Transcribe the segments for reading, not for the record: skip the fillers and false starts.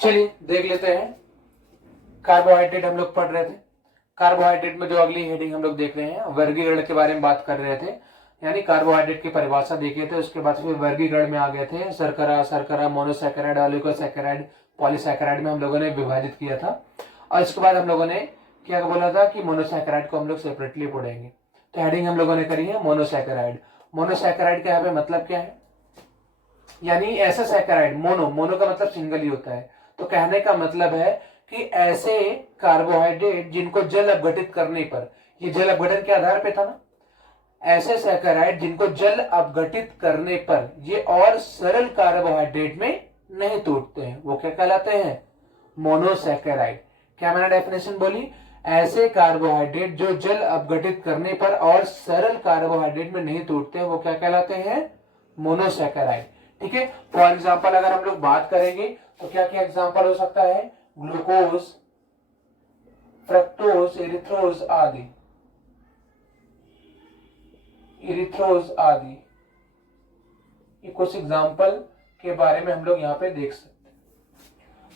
चलिए देख लेते हैं। कार्बोहाइड्रेट हम लोग पढ़ रहे थे। कार्बोहाइड्रेट में जो अगली हेडिंग हम लोग देख रहे हैं, वर्गीकरण के बारे में बात कर रहे थे, यानी कार्बोहाइड्रेट की परिभाषा देखे थे, उसके बाद फिर वर्गीकरण में आ गए थे। शर्करा, शर्करा, मोनोसैकेराइड, ऑलिगोसैकेराइड, पॉलीसैकेराइड में हम लोगों ने विभाजित किया था। और इसके बाद हम लोगों ने क्या बोला था कि मोनोसैकेराइड को हम लोग सेपरेटली पढ़ेंगे। तो हेडिंग हम लोगों ने करी है मोनोसैकेराइड। मोनोसैकेराइड का यहाँ पे मतलब क्या है, यानी ऐसा सैकेराइड, मोनो, मोनो का मतलब सिंगल ही होता है। तो कहने का मतलब है कि ऐसे कार्बोहाइड्रेट जिनको जल अपघटित करने पर, ये जल अपघटन के आधार पे था ना, ऐसे सैकेराइड जिनको जल अपघटित करने पर ये और सरल कार्बोहाइड्रेट में नहीं टूटते हैं, वो क्या कहलाते हैं, मोनोसैकेराइड। क्या मैंने डेफिनेशन बोली, ऐसे कार्बोहाइड्रेट जो जल अपघटित करने पर और सरल कार्बोहाइड्रेट में नहीं टूटते हैं, वो क्या कहलाते हैं, मोनोसैकेराइड। ठीक है। फॉर एग्जाम्पल अगर हम लोग बात करेंगे तो क्या क्या एग्जाम्पल हो सकता है, ग्लूकोज, फ्रक्टोज, इरिथ्रोज आदि, इरिथ्रोज आदि। ये कुछ एग्जाम्पल के बारे में हम लोग यहाँ पे देख सकते हैं।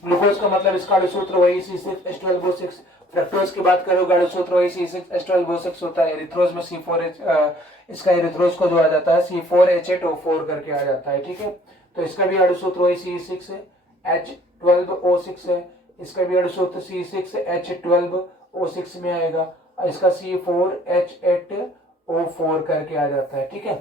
ग्लूकोज का मतलब इसका अणुसूत्र वही C6H12O6, फ्रक्टोज की बात करोगे अणुसूत्र वही C6H12O6 होता है। इरिथ्रोज में C4H, इसका इरिथ्रोज को जो आ जाता है C4H8O4 करके आ जाता है। ठीक है। तो इसका भी अणुसूत्र वही C6H12O6 है, इसका भी अणुसूत्र C6H12O6 में आएगा, और इसका C4H8O4 करके आ जाता है। ठीक है।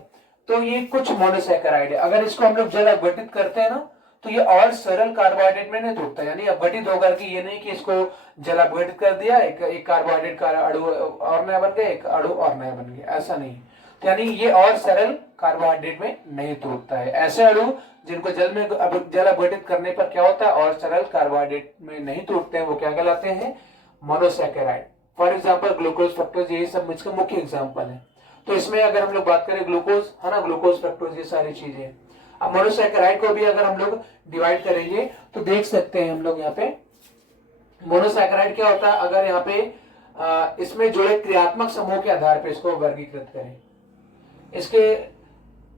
तो ये कुछ मोनोसैकेराइड है। अगर इसको हम लोग जल अपघटित करते हैं ना, तो ये और सरल कार्बोहाइड्रेट में नहीं टूटता, यानी अपघटित होकर के, ये नहीं कि इसको जल अपघटित कर दिया, एक कार्बोहाइड्रेट का अणु और नया बन गया, एक अणु और नया बन गया, ऐसा नहीं। तो यानी ये और सरल कार्बोहाइड्रेट में नहीं टूटता है। ऐसे अणु जिनको जल अपघटित करने पर क्या होता है, और सरल कार्बोहाइड्रेट में नहीं टूटते हैं, वो क्या कहलाते हैं, monosaccharide. For example glucose, fructose, यही सब इसका मुख्य एग्जाम्पल है। तो इसमें अगर हम लोग बात करें ग्लूकोज है ना, ग्लूकोज, फ्रक्टोज, ये सारी चीजें। अब मोनोसैकेराइड को भी अगर हम लोग डिवाइड करेंगे तो देख सकते हैं हम लोग यहाँ पे मोनोसैकेराइड क्या होता है। अगर यहाँ पे इसमें जुड़े क्रियात्मक समूह के आधार पर इसको वर्गीकृत करें,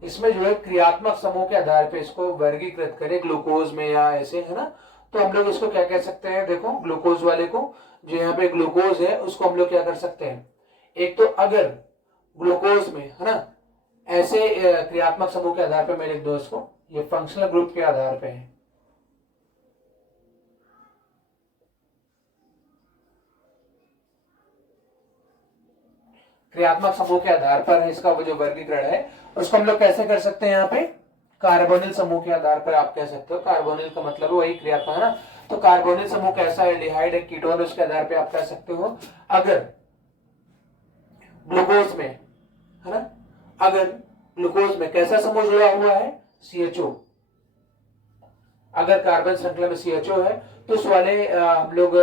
इसमें जुड़े क्रियात्मक समूह के आधार पर इसको वर्गीकृत करें ग्लूकोज में या ऐसे, है ना, तो हम लोग इसको क्या कह सकते हैं, देखो ग्लूकोज वाले को, जो यहाँ पे ग्लूकोज है उसको हम लोग क्या कर सकते हैं, एक तो अगर ग्लूकोज में, है ना, ऐसे क्रियात्मक समूह के आधार पर मैं लिख दो इसको, ये फंक्शनल ग्रुप के आधार पे है, क्रियात्मक समूह के आधार पर है इसका जो वर्गीकरण है, उसको हम लोग कैसे कर सकते हैं, यहाँ पे कार्बोनिल समूह के आधार पर आप कह सकते हो। कार्बोनिल का मतलब वही क्रियात्मक, है ना, तो कार्बोनिल समूह कैसा है, एल्डिहाइड है, कीटोन, उसके आधार पर आप कह सकते हो। अगर ग्लूकोज में, है ना, अगर ग्लूकोज में कैसा समूह जुड़ा हुआ है, CHO, अगर कार्बन श्रृंखला में CHO है तो उस वाले हम लोग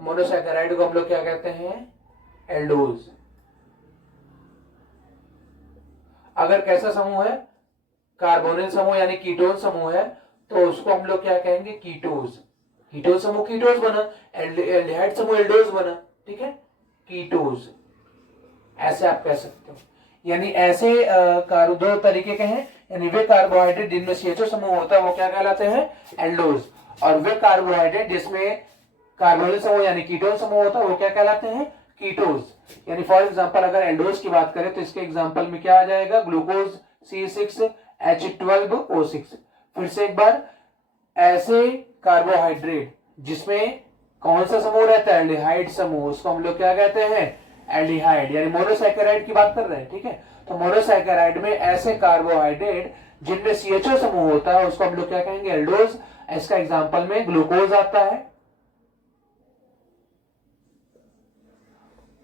मोनोसैकेराइड को हम लोग क्या कहते हैं, एल्डोज। अगर कैसा समूह है, कार्बोनिल समूह यानी कीटोन समूह है, तो उसको हम लोग क्या कहेंगे, कीटोज। कीटोन समूह कीटोज बना, एल्डिहाइड समूह एल्डोज बना। ठीक है, कीटोज, ऐसे आप कह सकते हो। यानी ऐसे दो तरीके के हैं, यानी वे कार्बोहाइड्रेट जिनमें CHO समूह होता है वो क्या कहलाते हैं, एल्डोज, और वे कार्बोहाइड्रेट जिसमें कार्बोनिल समूह यानी कीटोन समूह होता है वो क्या कहलाते हैं, कीटोज। यानी फॉर एग्जांपल अगर एल्डोज की बात करें तो इसके एग्जांपल में क्या आ जाएगा, ग्लूकोज C6H12O6। फिर से एक बार, ऐसे कार्बोहाइड्रेट जिसमें कौन सा समूह रहता है, एल्डिहाइड समूह, उसको हम लोग क्या कहते हैं, एल्डिहाइड, यानी मोनोसैकेराइड की बात कर रहे हैं। ठीक है, तो मोनोसैकेराइड में ऐसे कार्बोहाइड्रेट जिनमें CHO समूह होता है उसको हम लोग क्या कहेंगे, एल्डोज। इसका एग्जांपल में ग्लूकोज आता है,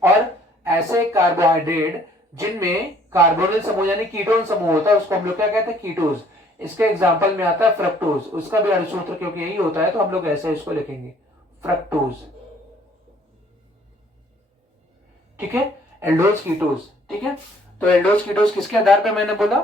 और ऐसे कार्बोहाइड्रेट जिनमें कार्बोनिल समूह यानी कीटोन समूह होता है उसको हम लोग क्या कहते हैं, कीटोज। इसके एग्जांपल में आता है फ्रक्टोज, उसका भी अणुसूत्र क्योंकि यही होता है तो हम लोग ऐसे इसको लिखेंगे, फ्रक्टोज। ठीक है, एल्डोज, कीटोज। ठीक है, तो एल्डोज, कीटोज किसके आधार पर मैंने बोला,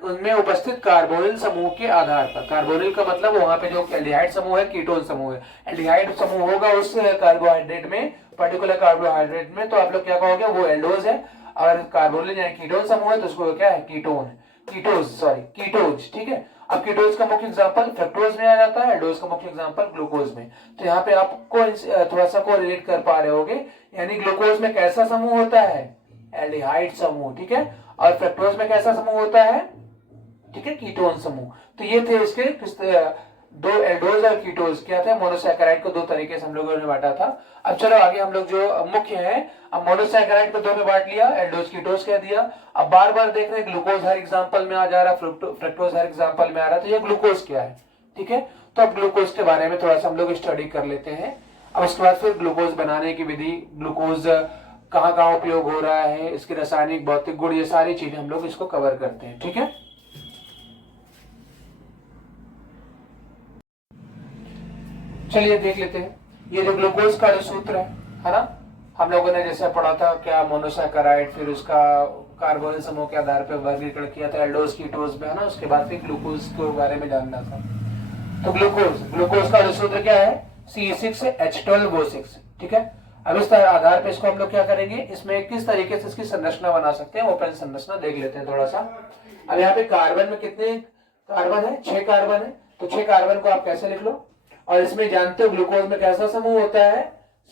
उनमें उपस्थित कार्बोनिल समूह के आधार पर। कार्बोनिल का मतलब वहां पे जो एल्डिहाइड समूह है, कीटोन समूह है। एल्डिहाइड समूह होगा उस कार्बोहाइड्रेट में, पर्टिकुलर कार्बोहाइड्रेट में, तो आप लोग क्या कहोगे, वो एल्डोज है। और कार्बोनिल यानी कीटोन समूह है तो उसको क्या है, कीटोन, कीटोज, सॉरी कीटोज। ठीक है, अब कीटोज का मुख्य एग्जांपल फ्रक्टोज में आ जाता है, एल्डोज का मुख्य एग्जांपल ग्लूकोज में। तो यहाँ पे आपको थोड़ा सा को रिलेट कर पा रहे होगे, यानी ग्लूकोज में कैसा समूह होता है, एल्डिहाइड समूह, ठीक है, और फ्रक्टोज में कैसा समूह होता है, ठीक है, कीटोन समूह। तो ये थे इसके दो एल्डोज और कीटोज, क्या थे, मोनोसैकेराइड को दो तरीके से हम लोगों ने बांटा था। अब चलो आगे हम लोग जो मुख्य है, अब मोनोसैकेराइड को दो में बांट लिया, एल्डोज कीटोज कह दिया। अब बार बार देख रहे हैं ग्लूकोज हर एग्जांपल में आ जा रहा, फ्रक्टोज हर एग्जांपल में आ रहा, तो ये ग्लूकोज क्या है, ठीक है। तो अब ग्लूकोज के बारे में थोड़ा सा हम लोग स्टडी कर लेते हैं। अब उसके बाद फिर ग्लूकोज बनाने की विधि, ग्लूकोज कहाँ कहाँ उपयोग हो रहा है, इसके रासायनिक भौतिक गुण, ये सारी चीजें हम लोग इसको कवर करते हैं, ठीक है। चलिए देख लेते हैं, ये जो ग्लूकोज का जो सूत्र है ना, हम लोगों ने जैसे पढ़ा था क्या, मोनोसैकेराइड, फिर उसका कार्बोनिल समूह के आधार पर वर्गीकरण किया था एल्डोज कीटोज में, है ना, उसके बाद फिर ग्लूकोज के बारे में जानना था। तो ग्लूकोज का जो सूत्र क्या है, C6H12O6, ठीक है। अब इस आधार पर इसको हम लोग क्या करेंगे, इसमें किस तरीके से इसकी संरचना बना सकते हैं, ओपन संरचना देख लेते हैं थोड़ा सा। अब यहाँ पे कार्बन में कितने कार्बन है, 6 कार्बन है, तो 6 कार्बन को आप कैसे लिख लो, और इसमें जानते हो ग्लूकोज में कैसा समूह होता है,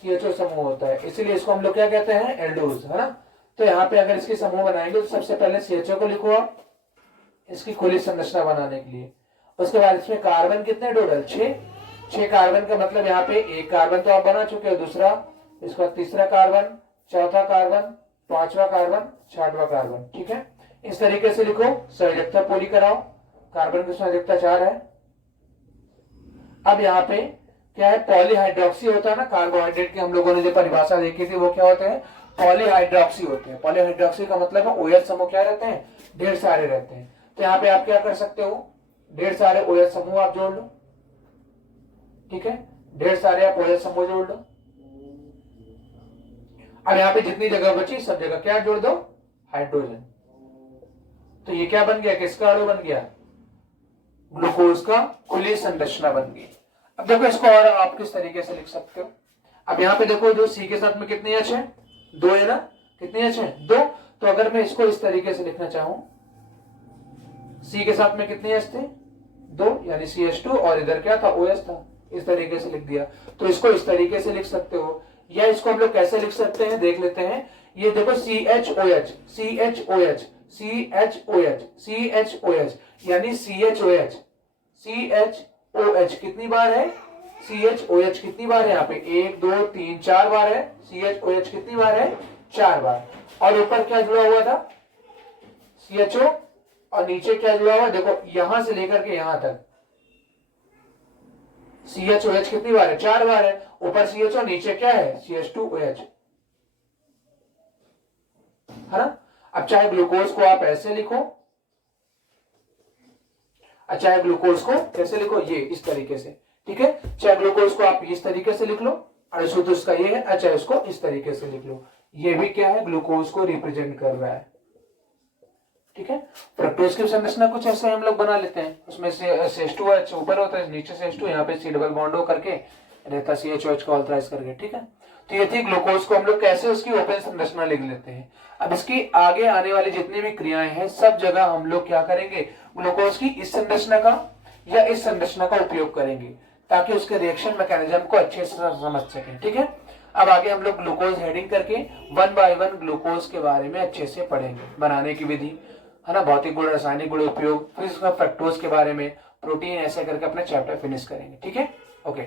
CHO समूह होता है, इसलिए इसको हम लोग क्या कहते हैं, एल्डोज, है ना। तो यहाँ पे अगर इसकी समूह बनाएंगे तो सबसे पहले CHO को लिखो आप, इसकी खुली संरचना बनाने के लिए। उसके बाद इसमें कार्बन कितने टोटल, 6 कार्बन का मतलब यहाँ पे एक कार्बन तो आप बना चुके हो, दूसरा, इसका तीसरा कार्बन, चौथा कार्बन, पांचवा कार्बन, छठवां कार्बन, ठीक है। इस तरीके से लिखो, संयोजकता पूरी कराओ, कार्बन की संयोजकता 4 है। अब यहाँ पे क्या है, पॉलीहाइड्रोक्सी होता है ना, कार्बोहाइड्रेट की हम लोगों ने जो परिभाषा देखी थी वो क्या होते हैं, पॉलीहाइड्रोक्सी होते हैं। पॉलीहाइड्रोक्सी का मतलब है OH समूह क्या रहते हैं, ढेर सारे रहते हैं। तो यहाँ पे आप क्या कर सकते हो, ढेर सारे OH समूह आप जोड़ लो, ठीक है, ढेर सारे आप OH समूह जोड़ लो। अब यहाँ पे जितनी जगह बची सब जगह क्या जोड़ दो, हाइड्रोजन। तो ये क्या बन गया, किसका अणु बन गया, ग्लूकोज का खुली संरचना बन गई। अब देखो इसको और आप किस तरीके से लिख सकते हो। अब यहाँ पे देखो जो C के साथ में कितने H है, 2 है ना, कितने H है, 2। तो अगर मैं इसको इस तरीके से लिखना चाहूं, C के साथ में कितने H थे, 2, यानी CH2, और इधर क्या था, OH था, इस तरीके से लिख दिया। तो इसको इस तरीके से लिख सकते हो, या इसको हम लोग कैसे लिख सकते हैं देख लेते हैं। ये देखो CHOH, CHOH, CHOH, CHOH, यानी CHOH, CHOH कितनी बार है, CHOH कितनी बार है, यहाँ पे 1 2 3 4 बार है, CHOH कितनी बार है, 4 बार। और ऊपर क्या जुड़ा हुआ था, CHO, और नीचे क्या जुड़ा हुआ, देखो यहां से लेकर के यहां तक CHOH कितनी बार है, 4 बार है। ऊपर CHO, नीचे क्या है, CH2OH, है ना। अब चाहे ग्लूकोज को आप ऐसे लिखो, चाहे ग्लूकोज को कैसे लिखो, ये इस तरीके से, ठीक है, चाहे ग्लूकोज को आप इस तरीके से लिख लो, और सूत्र उसका ये है, चाहे उसको इस तरीके से लिख लो, ये भी क्या है, ग्लूकोज को रिप्रेजेंट कर रहा है, ठीक है। फ्रक्टोज की संरचना कुछ ऐसे हम लोग बना लेते हैं, उसमें से CH2OH ऊपर होता है, नीचे से H2, यहाँ पे C डबल बॉन्ड हो करके रहता, CHOH को ऑल्टराइज करके, ठीक है। तो ये थी ग्लूकोज को हम लोग कैसे उसकी ओपन संरचना लिख लेते हैं। अब इसकी आगे आने वाली जितनी भी क्रियाएं हैं सब जगह हम लोग क्या करेंगे, ग्लूकोज की इस संरचना का या इस संरचना का उपयोग करेंगे, ताकि उसके रिएक्शन मैकेनिज्म को अच्छे से समझ सकें, ठीक है। अब आगे हम लोग ग्लूकोज हेडिंग करके 1 बाय 1 ग्लूकोज के बारे में अच्छे से पढ़ेंगे, बनाने की विधि, है ना, भौतिक गुण, रासायनिक गुण, उपयोग, फिर उसका फ्रक्टोज के बारे में, प्रोटीन, ऐसे करके अपना चैप्टर फिनिश करेंगे, ठीक है। ओके।